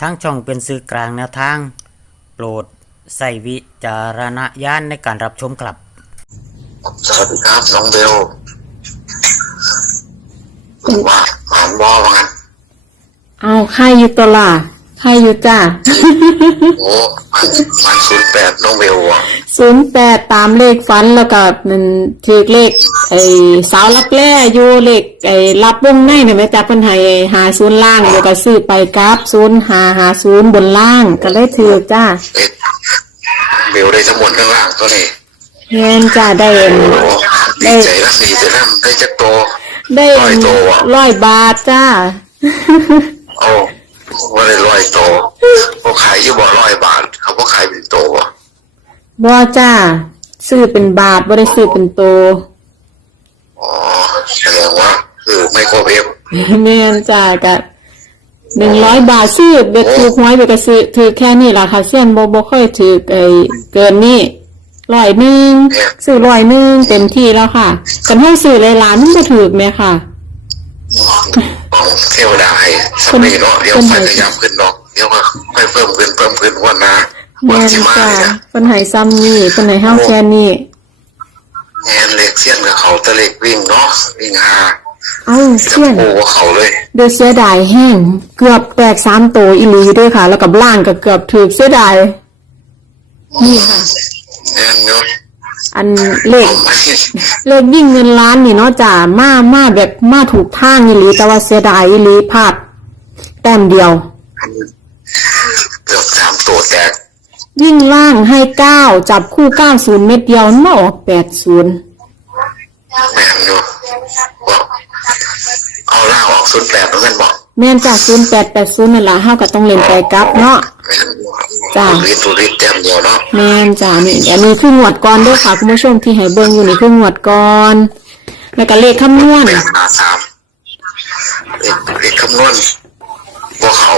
ทั้งช่องเป็นสื่อกลางแนวทาง โปรดใส่วิจารณญาณในการรับชมครับ สวัสดีครับน้องเบลว่าหอมบอว่างั้นเอาใครอยู่ตัวล่ะ ใครอยู่จ้าโอ้มันมันศูนย์แปดน้องเบลอะศูนย์แปดตามเลขฟันแล้วก็มันถือเลขไอ้สาวรับแร่อยู่เลขไอ้รับวงในเนี่ยแม่จ้าเพิ่นให้หาศูนย์ล่างเดี๋ยวก็ซื้อไปกราฟศูนย์หาหาศูนย์บนล่างก็เลยถือจ้าเอ๊ะเบลได้ทั้งหมดทั้งล่างตัวนี้เงินจ้าได้โอ้ดีใจนะดีใจนะได้จักโตได้ร้อยตัวอะร้อยบาทจ้าโอ้ ว่าได้ร้อยโตเขาขายอยู่บ่ร้อยบาท เขาก็ขายเป็นโตอะบ่จ้าซื้อเป็นบาทบ่ได้ซื้อเป็นโตอ๋อแสดงว่าคือไม่โครเอฟเงินจ้ากะหนึ่งร้อยบาทซื้อเบ็ดถูกหวยไปก็ซื้อถือแค่นี้ล่ะค่ะเส้นบ่บ่ค่อยถือไอ้เกินนี่ร้อยหนึ่งซื้อร้อยหนึ่งเต็มที่แล้วค่ะกันให้ซื้อหลายๆมันก็ถือไหมค่ะของ เทวดาให้สมัยเนาะเดี๋ยวไฟพยายามขึ้นดอกเดี๋ยวก็ค่อยเพิ่มขึ้นเพิ่มขึ้นวันหนาวัแม่นนที่มาจ้าเนี่ยเพิ่นให้ซ้ำนี่เพิ่นให้เฮาแค่นี้แอนเล็กเสี้ยนกับเขาตะเล็กวิ่งเนาะวิ่งหาเอ้าจะเสี้ยนโผล่เขาเลยเดือเสียดายแห้งเกือบแตกสามโตอีหลีด้วยค่ะ แล้วกับล่างก็เกือบถือเสียดายนี่ค่ะแอนเนาะ อันเลขผมไม่เลขยิ่งเงินล้านนี่เนาะจ้ามามาแบบมาถูกทางอีหลีแต่ว่าเสียดายอีหลีพลาดแต้มเดียวเกือบสามตัวแตกวิ่งล่างให้เก้าจับคู่เก้าศูนย์เม็ดเดียวมาออกแปดศูนย์แมนอยู่บอกเอาล่างออกสุดแปดแล้วกันบอกแม่นจากศูนย์แปดแปดศูนย์นั่นละห้าก็ต้องเล่นไปกลับเนาะแมนอยู่ จ้ะตุริตุริแต้มเดียวเนาะแม่นจ้านี่อันนี้คืองวดก่อนเด้วยค่ะคุณผู้ชมที่ให้เบิ่งอยู่นี่คืองวดก่อน แล้วก็เลขคำนวณแปดหาสามเอกเอกคำนวณพวกเขา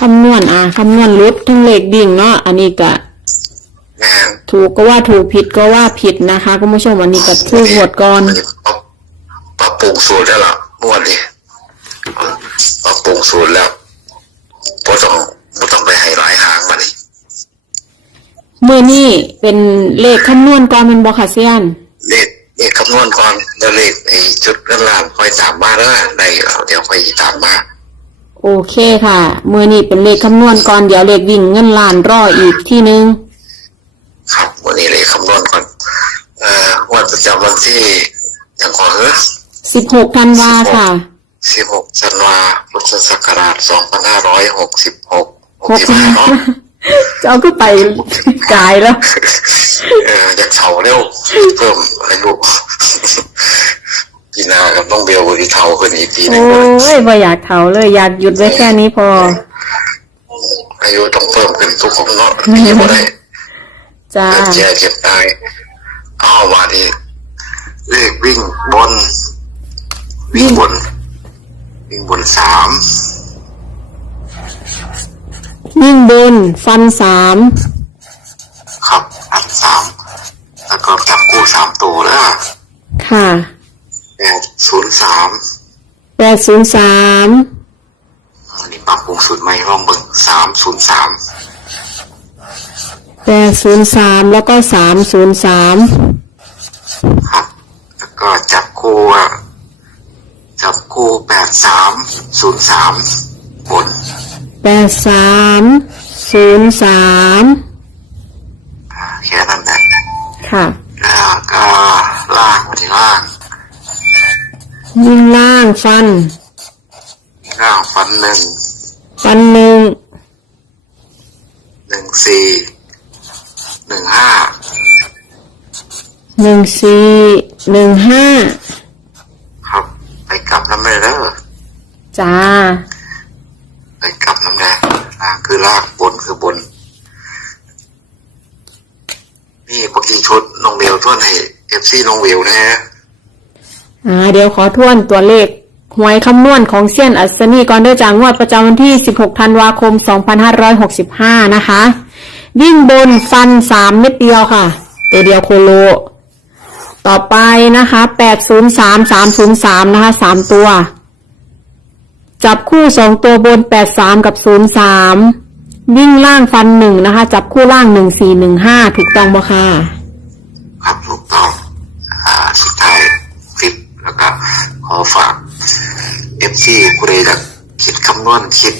คำนวณอ่าคำนวณลดทั้งเลขดิ่งเนาะอันนี้ก็แมนถูกก็ว่าถูกผิดก็ว่าผิดนะคะคุณผู้ชมอันนี้ก็คืองวดก่อนปรับปรุงสูตรแล้วล่ะนวดดิปรับปรุงสูตรแล้วพอต้องพอต้องไปให้หลายหางมาดิ มือนี่เป็นเลขคำนวณก่อนเป็นบอคาเซียนเลขเลขคำนวณก่อนแล้วเลขไอ้จุดเงินล้านค่อยตามมาแล้วได้แล้วเดี๋ยวค่อยตามมาโอเคค่ะ มือนี่เป็นเลขคำนวณก่อนเดี๋ยวเลขวิ่งเงินล้านรออีกที่นึงครับวันนี้เลขคำนวณก่อนเอ่อวันประจำวันที่อย่างขอเฮ้สิบหกธันวาค่ะสิบหกธันวาพุทธศักราชสองพันห้าร้อยหกสิบหกหหกกสิบห้าเนาะ จะเอาก็ไปกายแล้ว เอออยากเฒ่าเร็วเพิ่มอายุปีหน้ากับน้องเบลที่เฒ่าขึ้นอีกปีหนึโอ้งเลยยบ่อยากเถาเลย อยากหยุดไว้แค่นี้พอ อายุต้องเพิ่มขึ้นทุกคนเนาะพี่บ่ได้จ้าเกิดแก่เจ็บตายอ้าวมาดิเลขวิ่งบน วิ่งบน วิ่งบนสาม วิ่งบน ฟันสามครับอันสามแล้วก็จับคู่สามตัวแล้วค่ะแปดศูนย์สามแปดศูนย์สามอันนี้ปรับปรุงสูตรใหม่ลองเบิ่งสามศูนย์สามแปดศูนย์สามแล้วก็สามศูนย์สามครับแล้วก็จับคู่อะจับคู่แปดสามศูนย์สามบน แปดสามศูนย์สามอ่าแค่นั้นแหละค่ะแล้วก็ล่างมาที่ล่างวิ่งล่างฟัน ล่างฟันหนึ่งฟันหนึ่งหนึ่งสี่หนึ่งห้าหนึ่งสี่หนึ่งห้าครับไปกลับน้ำเลยเด้อจ้า ไปกลับน้ำแดงล่าง คือล่างบนคือบน นี่ปกติชุดน้องเบลทวนให้เอฟซีน้องเบลนะฮะอ่าเดี๋ยวขอทวนตัวเลขหวยคำนวณของเซียนอัศนีก่อนด้วยจากงวดประจำวันที่ 16 ธันวาคม 2565 นะคะ วิ่งบนฟัน 3 เม็ดเดียวค่ะ ตัวเดียวโคโล ต่อไปนะคะ 803 303 นะคะ 3 ตัว จับคู่ 2 ตัวบน 83 กับ 03 วิ่งล่างฟันหนึ่งนะคะ จับคู่ล่างหนึ่งสี่หนึ่งห้าถูกต้องบ่ค่ะครับถูกต้องอ่าสุดท้ายคลิปแล้วก็ขอฝากเอฟซีกูเลยจะคิดคำนวณคิด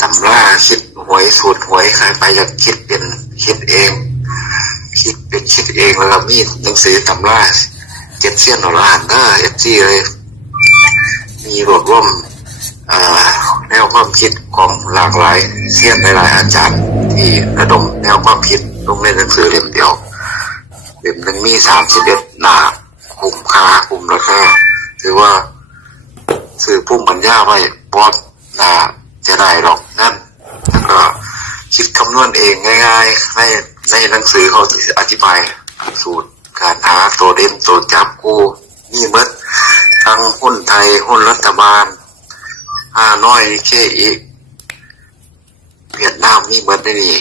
ตำราคิดหวยสูตรหวยใครไปอยากคิดเป็นคิดเอง คิดเป็นคิดเองแล้วก็มีหนังสือตำราเจ็ดเสี้ยนหนอล้านเด้อเอฟซีเลย มีรวบรวมอ่า นวความคิดของหลากหลายเสี้ยนหลาย ๆ อาจารย์ ที่ระดมแนวความคิดลงในหนังสือเล่มเดียวเล่มหนึ่งมีสามสิบเอ็ดหน้าคุ้มค่าคุ้มราคาถือว่าสื่อพุ่มปัญญาไว้บอดน่าจะได้หรอกนั่นแล้วก็คิดคำนวณเองง่าย ๆ ในในหนังสือเขาอธิบายสูตรการหาตัวเด่นตัวจับคู่นี่เมดทั้งหุ้นไทยหุ้นรัฐบาล ห้าน้อยเคอีกเวียดนามนี่เมดได้นี่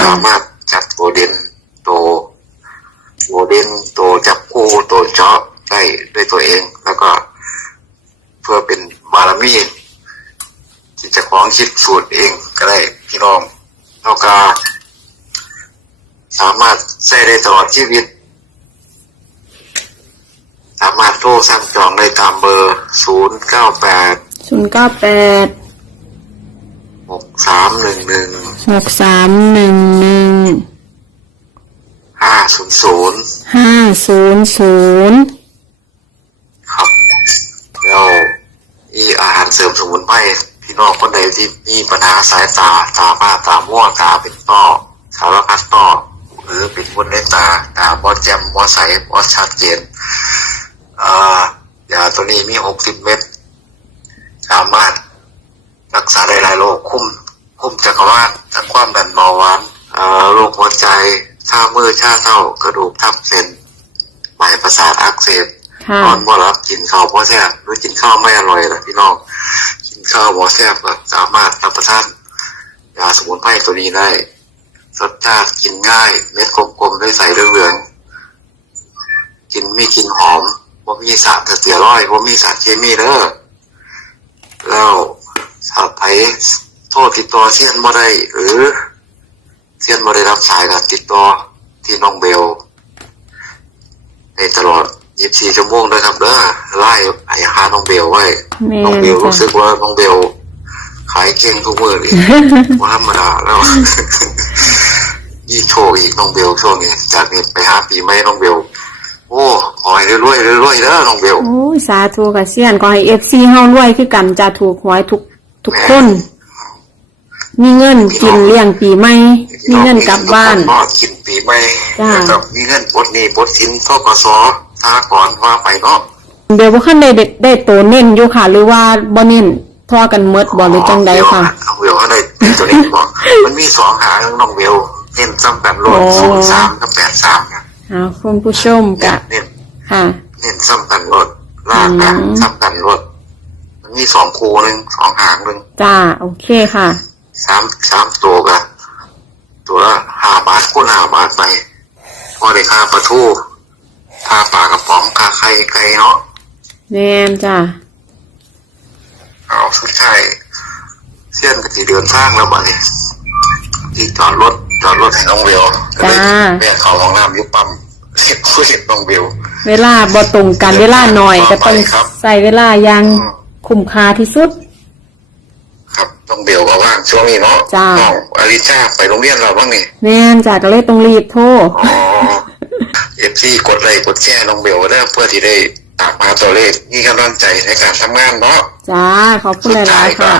สามารถจัดตัวเด่นตัวโมเดลตัวจับคู่ตัวเจาะได้ด้วยตัวเอง แล้วก็เพื่อเป็นบารมีที่จะของคิดสูตรเองก็ได้พี่น้องแล้วก็สามารถใช้ได้ตลอดชีวิต สามารถโทรสั่งจองได้ตามเบอร์ศูนย์เก้าแปด ศูนย์เก้าแปดหกสามหนึ่งหนึ่งหกสามหนึ่งหนึ่งห้าศูนย์ศูนย์ห้าศูนย์ศูนย์ครับแล้วมีอาหารเสริมสมุนไพรพี่น้องคนใดที่มีปัญหาสายตาตาผ้าตาม่วงตาเป็นต้อสารพัดต้อหรือเป็นคนในตาตาบอแจมบอใสบอชัดเจนอ่ายาตัวนี้มีหกสิบเม็ด สามารถรักษาได้หลายโรคคุ้มคุ้มจักรวาลทั้งความดันเบาหวานอ่าโรคหัวใจชามือชาเท้ากระดูกทับเส้นไหมประสาทอักเสบค่ะนอนบ่หลับกินข้าวบ่แซ่บหรือกินข้าวไม่อร่อยล่ะพี่น้องกินข้าวบ่แซ่บก็สามารถรับประทานยาสมุนไพรตัวนี้ได้รสชาติกินง่ายเม็ดกลมๆด้วยใสเหลืองๆกินไม่กินหอมว่ามีสารเสียร้อยว่ามีสารเคมีเด้อ แล้วสาวไผโทษติดต่อเสียนบ่ได้หรือเสียนบ่ได้รับสายกับติดต่อที่น้องเบลในตลอด 24 ชั่วโมงด้วยครับเด้อไล่ไอ้หาน้องเบลไว้แม่น้องเบลจ้ะรู้สึกว่าน้องเบลขายเก่งทุกมือเลยว่าธรรมดาแล้วยี่โชว์อีกน้องเบลช่วงนี้จากนี้ไปหาปีใหม่น้องเบลโอ้ขอให้รวยๆรวยๆเด้อน้องเบลโอ้ยสาธุค่ะเซียนก็ให้เอฟซีเฮารวยคือกันจะถูกหวยทุกทุกคน มีเงินกินเลี้ยงปีใหม่มีเงินกลับบ้านนอกินปีใหม่จ้าแล้วก็มีเงินปลดหนี้ปลดสินทกสสหกรณ์ว่าไปเนาะเดี๋ยวบ่คันได้เด็ดได้โตเน้นอยู่ค่ะ หรือว่าบ่เน้นทอกันเมดบ่หรือจังใดค่ะน้องเบลเขาได้ตัวนี้บอกมันมีสองหางน้องเบลเน้นซ้ำกันรวดโอ้ศูนย์สามกับแปดสามเนี่ยเอาคุณผู้ชมกะเน้น ค่ะ เน้นซ้ำกันรวดลากกันอืม ซ้ำกันรวดมันมีสองคูหนึ่งสองหางหนึ่งจ้าโอเคค่ะ สามสามตัวกันตัวละห้าบาทคูณห้าบาทไปพอได้ค่าปลาทูค่าปลากระป๋องค่าไข่ไก่เนาะแม่นจ้าเอาสุดท้ายเสี้ยนกับที่เดินสร้างแล้วบัดนี้ที่จอดรถจอดรถให้น้องเบลก็เลยแม่เขาห้องน้ำอยุบปั๊ม คุยกับน้องเบลเวลาบ่ตรงกันเวลาหน่อยก็ต้องใส่เวลาย่างคุ้มค่าที่สุด ครับน้องเบลบอกว่าช่วงนี้เนาะจ้าองอลิชาไปโรงเรียนเราบ้างนี่แม่นจ้าก็เลยต้องรีบโทรอ๋อเอฟซีกดไลค์กดแชร์น้องเบลได้เพื่อที่ได้ตามมาตัวเลขนี่กำลังใจในการทำงานเนาะจ้าขอบคุณหลายๆค่ะ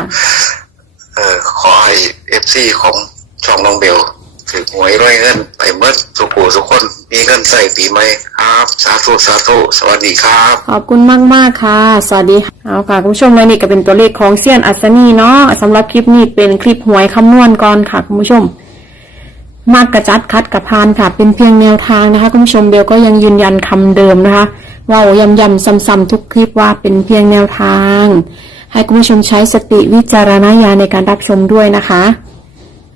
เออขอให้เอฟซีของช่องน้องเบล ถือหวยรวยเงินไปเมื่อสุขูสุขคน มีเงินใส่ปีใหม่ครับ สาธุสาธุสวัสดีครับ ขอบคุณมากมากค่ะ สวัสดีค่ะเอาค่ะ คุณผู้ชมและนี่ก็เป็นตัวเลขของเซียนอัศนีเนาะสำหรับคลิปนี้เป็นคลิปหวยคำนวณก่อนค่ะคุณผู้ชม มากกระจัดคัดกับพานค่ะ เป็นเพียงแนวทางนะคะ คุณผู้ชมเบลก็ยังยืนยันคำเดิมนะคะว่าย้ำๆซ้ำๆทุกคลิปว่าเป็นเพียงแนวทาง ให้คุณผู้ชมใช้สติวิจารณญาณในการรับชมด้วยนะคะ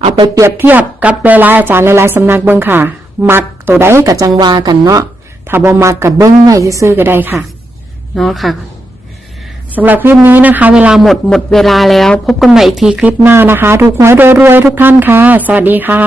เอาไปเปรียบเทียบกับหลายๆอาจารย์หลายๆสำนักเบิ้งค่ะ มักตัวใดกับจังวากันเนาะถ้าบ่มักกับเบิ้งไว้ซื่อก็ได้ค่ะ เนาะค่ะสำหรับคลิปนี้นะคะ เวลาหมดหมดเวลาแล้ว พบกันใหม่อีกทีคลิปหน้านะคะถูกหวยรวยๆทุกท่านค่ะ สวัสดีค่ะ